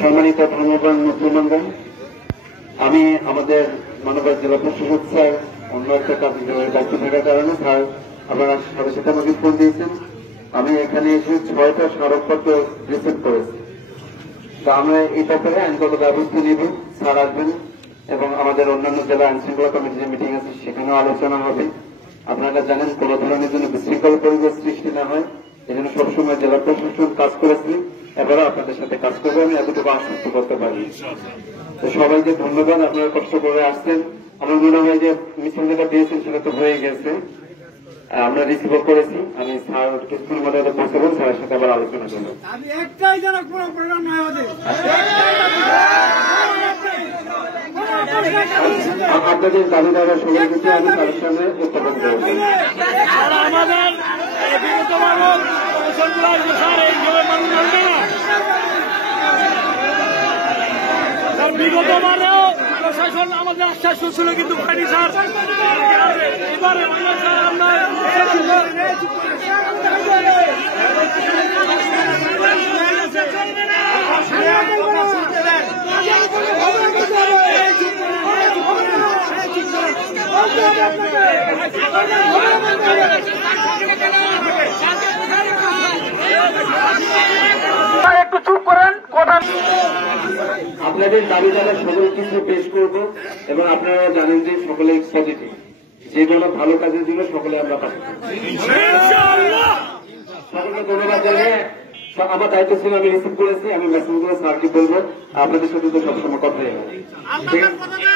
সম্মানিত ধর্মপ্রাণ মুসলমানগণ, আমি আমাদের মানবাদ জেলা প্রশাসক স্যার অন্য একটা কাজে দায়িত্ব থাকার কারণে স্যার আপনারা সাথে সাথে আমাকে ফোন দিয়েছেন। আমি এখানে এসে 6টা স্মারকপত্র রিসিভ করেছি। তো আমরা এই ব্যাপারে আইনগত ব্যবস্থা নিব। স্যার আসবেন এবং আমাদের অন্যান্য জেলা আইন শৃঙ্খলা কমিটির যে মিটিং আছে সেখানেও আলোচনা হবে। আপনারা জানেন কোন ধরনের জন্য বিশৃঙ্খল পরিবেশ সৃষ্টি না হয়, এই জন্য সবসময় জেলা প্রশাসন কাজ করেছি, এবারও আপনাদের সাথে কাজ করবো। আমি এতটুকু আশ্বস্ত করতে পারি। তো সবাইকে ধন্যবাদ, আপনারা কষ্ট করে আসছেন। আমার মনে হয় যে মিছিল যেটা দিয়েছেন সেটা তো হয়ে গেছে, আমরা রিসিভ করেছি। আমি স্যার কিছুক্ষণের মধ্যে পৌঁছাবো, স্যারের সাথে আবার আলোচনা করবো। আপনাদের দাবি দাবার সবাই কিছু আমি তাদের সামনে উত্থাপন করবো। বিগত মানেও প্রশাসন আমাদের আশ্বাস ছিল, কিন্তু পাইনি স্যার। এবারে একটু চুপ করেন, কথা আপনাদের দাবি দাবা সকল কিছু পেশ করব এবং আপনারা জানেন যে সকলে পজিটিভ, যে কোনো ভালো কাজের জন্য সকলে আমরা পাচ্ছি। সকলকে ধন্যবাদ জানিয়ে আমার দায়িত্ব ছিল, আমি রিসিভ করেছি। আমি মেসেজ করে স্যারকে বলবো, আপনাদের সাথে তো সবসময় কথাই হয়। ঠিক আছে।